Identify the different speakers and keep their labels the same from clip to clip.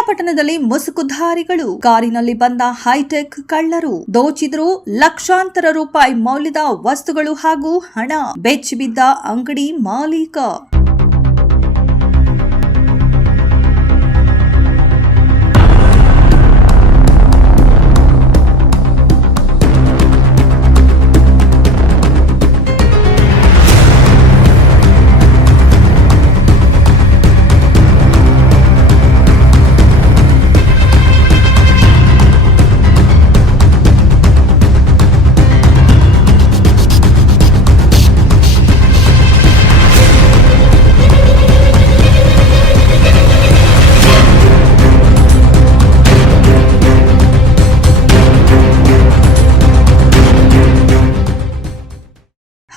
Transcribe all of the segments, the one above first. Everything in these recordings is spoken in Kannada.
Speaker 1: ಪಿರಿಯಾಪಟ್ಟಣದಲ್ಲಿ ಮುಸುಕುಧಾರಿಗಳು. ಕಾರಿನಲ್ಲಿ ಬಂದ ಹೈಟೆಕ್ ಕಳ್ಳರು. ದೋಚಿದ್ರು ಲಕ್ಷಾಂತರ ರೂಪಾಯಿ ಮೌಲ್ಯದ ವಸ್ತುಗಳು ಹಾಗೂ ಹಣ. ಬೆಚ್ಚಿಬಿದ್ದ ಅಂಗಡಿ ಮಾಲೀಕ.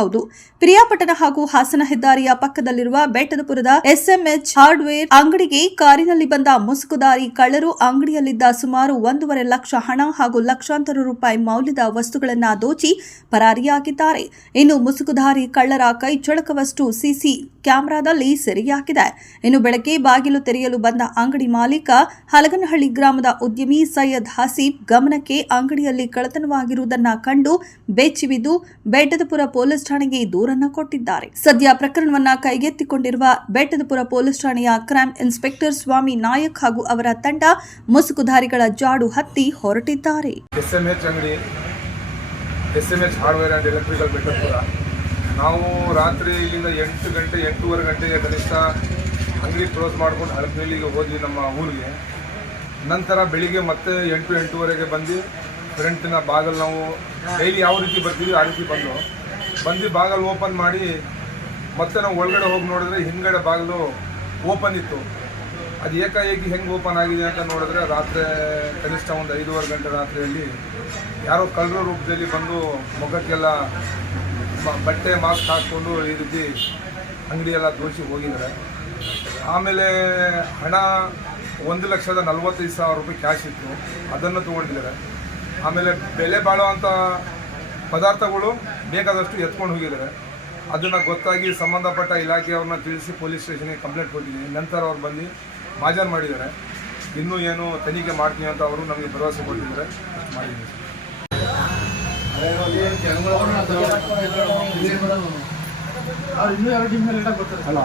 Speaker 1: ಹೌದು. ಪ್ರಿಯಾಪಟ್ಟಣ ಹಾಗೂ ಹಾಸನ ಹೆದ್ದಾರಿಯ ಪಕ್ಕದಲ್ಲಿರುವ ಬೆಟ್ಟದಪುರದ ಎಸ್ಎಂಎಚ್ ಹಾರ್ಡ್ವೇರ್ ಅಂಗಡಿಗೆ ಕಾರಿನಲ್ಲಿ ಬಂದ ಮುಸುಕುದಾರಿ ಕಳ್ಳರು ಅಂಗಡಿಯಲ್ಲಿದ್ದ ಸುಮಾರು ಒಂದೂವರೆ ಲಕ್ಷ ಹಣ ಹಾಗೂ ಲಕ್ಷಾಂತರ ರೂಪಾಯಿ ಮೌಲ್ಯದ ವಸ್ತುಗಳನ್ನು ದೋಚಿ ಪರಾರಿಯಾಗಿದ್ದಾರೆ. ಇನ್ನು ಮುಸುಕುಧಾರಿ ಕಳ್ಳರ ಕೈ ಚಳಕವಷ್ಟು ಸಿಸಿ ಕ್ಯಾಮೆರಾದಲ್ಲಿ ಸೆರೆಯಾಗಿದೆ. ಇನ್ನು ಬೆಳಗ್ಗೆ ಬಾಗಿಲು ತೆರೆಯಲು ಬಂದ ಅಂಗಡಿ ಮಾಲೀಕ ಹಲಗನಹಳ್ಳಿ ಗ್ರಾಮದ ಉದ್ಯಮಿ ಸೈಯದ್ ಹಸೀಬ್ ಗಮನಕ್ಕೆ ಅಂಗಡಿಯಲ್ಲಿ ಕಳತನವಾಗಿರುವುದನ್ನು ಕಂಡು ಬೆಚ್ಚಿಬಿದ್ದು, ಬೆಟ್ಟದಪುರ ಪೊಲೀಸ್ ಠಾಣೆಗೆ ದೂರನ್ನ ಕೊಟ್ಟಿದ್ದಾರೆ. ಸದ್ಯ ಪ್ರಕರಣವನ್ನ ಕೈಗೆತ್ತಿಕೊಂಡಿರುವ ಬೆಟ್ಟದಪುರ ಪೊಲೀಸ್ ಠಾಣೆಯ ಕ್ರೈಮ್ ಇನ್ಸ್ಪೆಕ್ಟರ್ ಸ್ವಾಮಿ ನಾಯಕ್ ಹಾಗೂ ಅವರ ತಂಡ ಮುಸುಕುಧಾರಿಗಳ ಜಾಡು ಹತ್ತಿ ಹೊರಟಿದ್ದಾರೆ.
Speaker 2: ನಾವು ರಾತ್ರಿ ಇಲ್ಲಿಂದ ಎಂಟು ಗಂಟೆ, ಎಂಟೂವರೆ ಗಂಟೆಗೆ ಕನಿಷ್ಠ ಅಂಗಡಿ ಕ್ಲೋಸ್ ಮಾಡ್ಕೊಂಡು ಹಳಪಳ್ಳಿಗೆ ಹೋದ್ವಿ ನಮ್ಮ ಊರಿಗೆ. ನಂತರ ಬೆಳಿಗ್ಗೆ ಮತ್ತೆ ಎಂಟು, ಎಂಟೂವರೆಗೆ ಬಂದು ಫ್ರೆಂಟಿನ ಬಾಗಲ್ ನಾವು ಡೈಲಿ ಯಾವ ರೀತಿ ಬರ್ತೀವಿ ಆ ರೀತಿ ಬಂದು ಬಂದು ಬಾಗಲು ಓಪನ್ ಮಾಡಿ, ಮತ್ತೆ ನಾವು ಒಳಗಡೆ ಹೋಗಿ ನೋಡಿದ್ರೆ ಹಿಂದ್ಗಡೆ ಬಾಗಿಲು ಓಪನ್ ಇತ್ತು. ಅದು ಏಕಾಏಕಿ ಹೆಂಗೆ ಓಪನ್ ಆಗಿದೆ ಅಂತ ನೋಡಿದ್ರೆ ರಾತ್ರಿ ಕನಿಷ್ಠ ಒಂದು ಐದೂವರೆ ಗಂಟೆ ರಾತ್ರಿಯಲ್ಲಿ ಯಾರೋ ಕಳ್ಳರ ರೂಪದಲ್ಲಿ ಬಂದು ಮುಖಕ್ಕೆಲ್ಲ ಬಟ್ಟೆ, ಮಾಸ್ಕ್ ಹಾಕ್ಕೊಂಡು ಈ ರೀತಿ ಅಂಗಡಿಯೆಲ್ಲ ದೋಷಿ ಹೋಗಿದ್ದಾರೆ. ಆಮೇಲೆ ಹಣ ಒಂದು ಲಕ್ಷದ ನಲ್ವತ್ತೈದು ಸಾವಿರ ರೂಪಾಯಿ ಕ್ಯಾಶ್ ಇತ್ತು. ಅದನ್ನು ತೊಗೊಂಡಿದ್ದಾರೆ. ಆಮೇಲೆ ಬೆಲೆ ಬಾಳುವಂಥ ಪದಾರ್ಥಗಳು ಬೇಕಾದಷ್ಟು ಎತ್ಕೊಂಡು ಹೋಗಿದ್ದಾರೆ. ಅದನ್ನು ಗೊತ್ತಾಗಿ ಸಂಬಂಧಪಟ್ಟ ಇಲಾಖೆಯವ್ರನ್ನ ತಿಳಿಸಿ ಪೊಲೀಸ್ ಸ್ಟೇಷನ್ಗೆ ಕಂಪ್ಲೇಂಟ್ ಕೊಟ್ಟಿದ್ದೀನಿ. ನಂತರ ಅವ್ರು ಬಂದು ಮಾಜಾನ್ ಮಾಡಿದ್ದಾರೆ. ಇನ್ನೂ ಏನು ತನಿಖೆ ಮಾಡ್ತೀನಿ ಅಂತ ಅವರು ನಮಗೆ ಭರವಸೆ ಕೊಟ್ಟಿದ್ದಾರೆ. ಅಷ್ಟು ಮಾಡಿದ್ದೀನಿ.
Speaker 3: ಹಲೋ